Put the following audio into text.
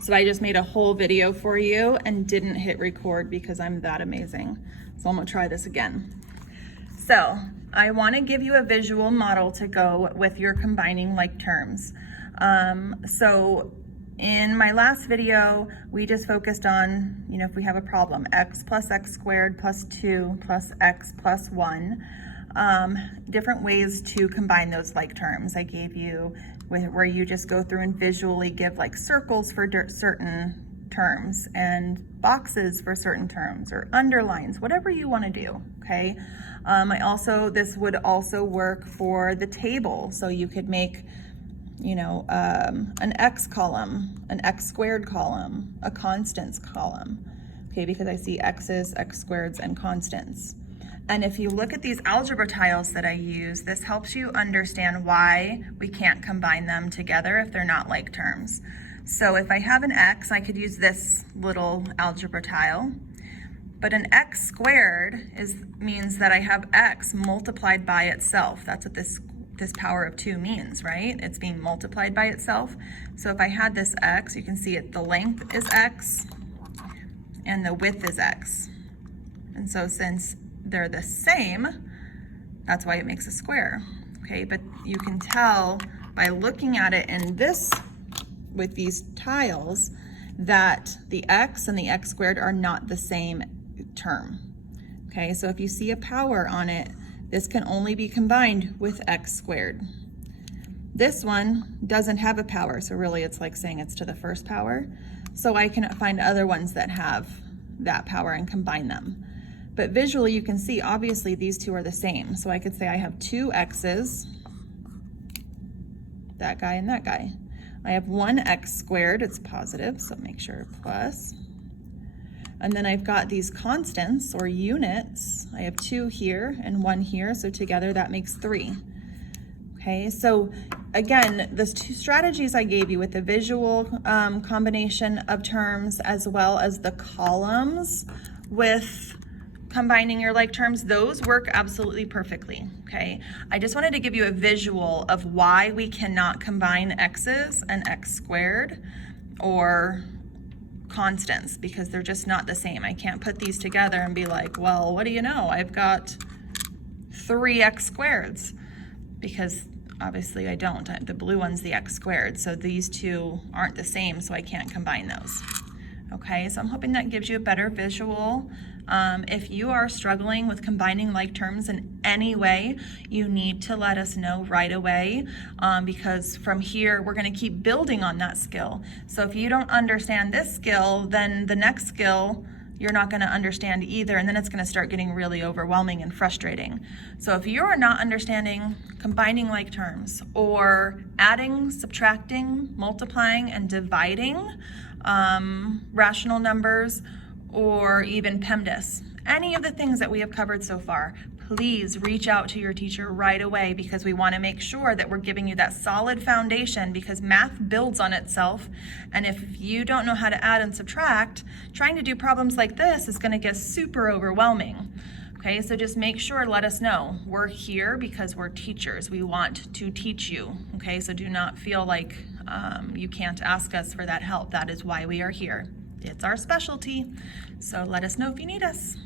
So I just made a whole video for you and didn't hit record because I'm that amazing. So I'm gonna try this again. So I wanna give you a visual model to go with your combining like terms. So in my last video, we just focused on, if we have a problem, x plus x squared plus 2 plus x plus 1, different ways to combine those like terms. I gave you where you just go through and visually give like circles for certain terms and boxes for certain terms or underlines, whatever you want to do, okay? This would also work for the table. So you could make, an x column, an x squared column, a constants column, okay? Because I see x's, x squareds, and constants. And if you look at these algebra tiles that I use, this helps you understand why we can't combine them together if they're not like terms. So if I have an x, I could use this little algebra tile. But an x squared means that I have x multiplied by itself. That's what this power of 2 means, right? It's being multiplied by itself. So if I had this x, you can see the length is x and the width is x. And so since they're the same, that's why it makes a square, okay? But you can tell by looking at it in this, with these tiles, that the x and the x squared are not the same term, okay? So if you see a power on it, this can only be combined with x squared. This one doesn't have a power, so really it's like saying it's to the first power. So I can find other ones that have that power and combine them. But visually you can see, obviously these two are the same. So I could say I have 2 x's, that guy and that guy. I have 1 x squared, it's positive, so make sure plus. And then I've got these constants or units. I have 2 here and 1 here, so together that makes 3. Okay, so again, the 2 strategies I gave you with the visual combination of terms as well as the columns with combining your like terms, those work absolutely perfectly, okay? I just wanted to give you a visual of why we cannot combine x's and x squared or constants, because they're just not the same. I can't put these together and be like, well, what do you know? I've got 3 x squareds, because obviously I don't. The blue one's the x squared, so these two aren't the same, so I can't combine those. Okay, so I'm hoping that gives you a better visual. If you are struggling with combining like terms in any way, you need to let us know right away, because from here we're going to keep building on that skill. So if you don't understand this skill, then the next skill you're not going to understand either, and then it's going to start getting really overwhelming and frustrating. So if you are not understanding combining like terms or adding, subtracting, multiplying, and dividing rational numbers, or even PEMDAS, any of the things that we have covered so far, please reach out to your teacher right away, because we want to make sure that we're giving you that solid foundation, because math builds on itself. And if you don't know how to add and subtract, trying to do problems like this is going to get super overwhelming. Okay, so just make sure, let us know. We're here because we're teachers. We want to teach you. Okay, so do not feel like you can't ask us for that help. That is why we are here. It's our specialty. So let us know if you need us.